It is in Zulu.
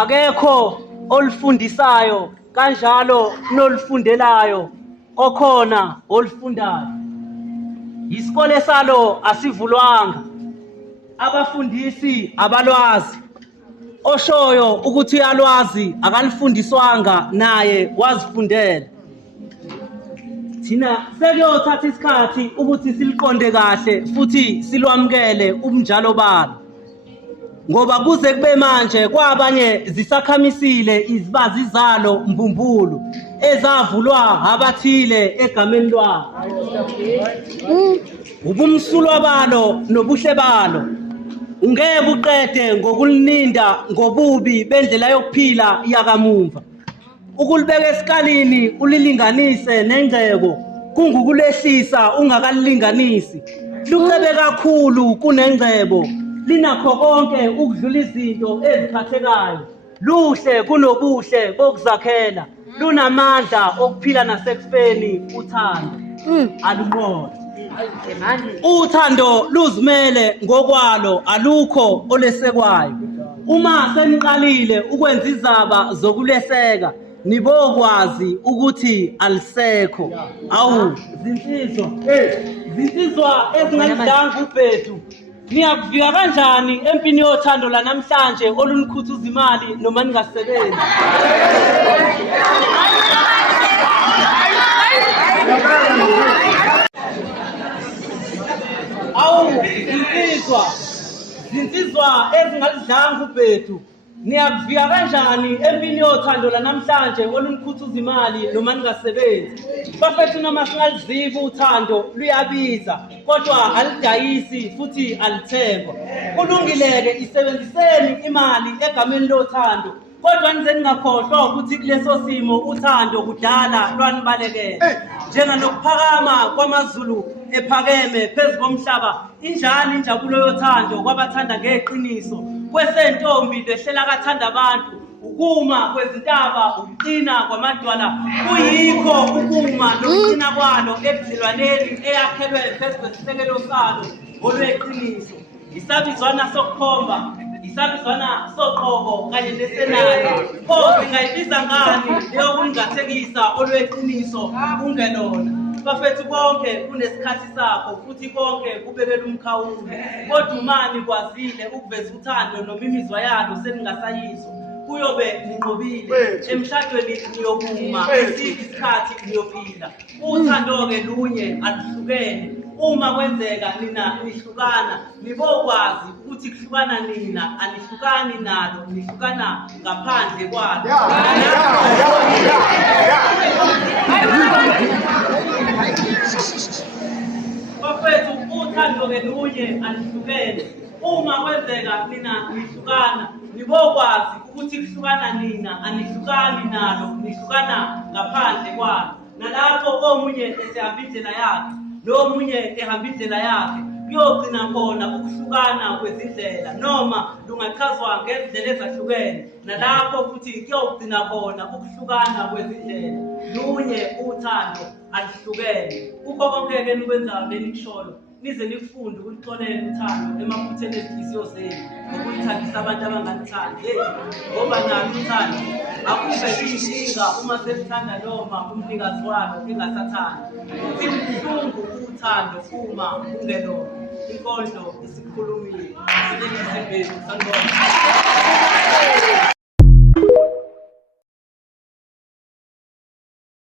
akekho olufundisayo kanjalo nolufundelayo okhona olufundayo. Isikole salo asivulwanga, abafundisi abalwazi, oshoyo ukuthi uyalwazi akalifundiswanga naye wazifundela. Thina sekuyothatha isikhathi ukuthi siliqonde kahle futhi silwamukele ubunjalo balo, ngoba kuze kube manje kwabanye zisakhamisile izibazi zalo mbumbulu ezavulwa abathile egameni lwabo. Ubumsulwa balo nobuhle balo ungeke uqede ngokulininda ngobubi bendlela yokuphila yakamumva. Ukulibeka esikalini ulilinganise nengcebo kungukulehlisa ungakalilinganisi. Lucebe kakhulu kunengcebo, linakho konke ukudlula izinto eziphathekayo. Luhle kunobuhle bokuzakhela, lunamandla okuphila nasekufeni uthando. Alubona. Uthando luzimele ngokwalo, alukho olesekwayo. Uma seniqalile ukwenza izaba zokuleseka, nibokwazi ukuthi alisekho. Awu zinsizwa, zinsizwa ezingalidanga ubhedu. Niyakuvika kanjani empini yothando lanamhlanje olunikhuthuza imali noma ningasebenzi? Awu zinsizwa ezingalidanga ubhedu. Niyakuvika kanjani empini yothando lanamhlanje olunikhuthuza imali noma ningasebenzi? Bafethu noma singaliziva uthando luyabiza kodwa alidayisi futhi alithengwa. Kulungileke isebenziseni imali egameni lothando, kodwa nize ningakhohlwa ukuthi kuleso simo uthando kudala lwanibalekela. Njenganokuphakama kwamazulu ephakeme phezu komhlaba, injalo injabulo yothando kwabathanda ngeqiniso. Kwesentombi behlela kathanda abantu, ukuma kwezintaba, ukuqina kwamadwala, kuyikho ukuma nokuqina kwalo ebudlelwaneni eyakhelwe phezu kwesisekelo salo olweqiniso. Isabizwana sokukhomba, isabizwana soqobo kanye nesenala. Pho singayibiza ngani leyo kungathekisa olweqiniso kungelona? Bafethu konke kunesikhathi sakho futhi konke kubekela umkhawulo. Kodwa umani kwazile ukuveza uthando noma imizwa yalo seningasayizwa, kuyobe ninqobile. Emshadweni niyokuma, esiki isikhathi niyophila. Uthando-ke lunye aluhlukene. Uma kwenzeka nina nihlukana, nibokwazi ukuthi kuhlukana nina anihlukani nalo, nihlukana ngaphandle kwalo. Bafethu uthando-ke lunye alihlukene. Uma kwenzeka nina nihlukana, nibokwazi ukuthi kuhlukana nina anihlukani nalo, nihlukana ngaphandle kwalo. Nalapho omunye esehamba indlela yakhe nomunye ehamba indlela yakhe, kuyogcina khona ukuhlukana kwezindlela noma lungachazwa ngendlela ezahlukene. Nalapho futhi kuyogcina khona ukuhlukana kwezindlela. Lunye uthando alihlukene. Ukho konke-ke nikwenzayo lenikushoyo, nize nifunde ukulixolela uthando emaphutheni ezinhliziyo zenu ngokuyithandisa abantu abanganithandi. Ngoba nalo uthando akube yinkinga uma selithanda noma umnikazi walo engasathandi. Sibuhlungu uthando uma ungelona. Inkondlo isikhulumile. Sibeke isibhedu sanibona.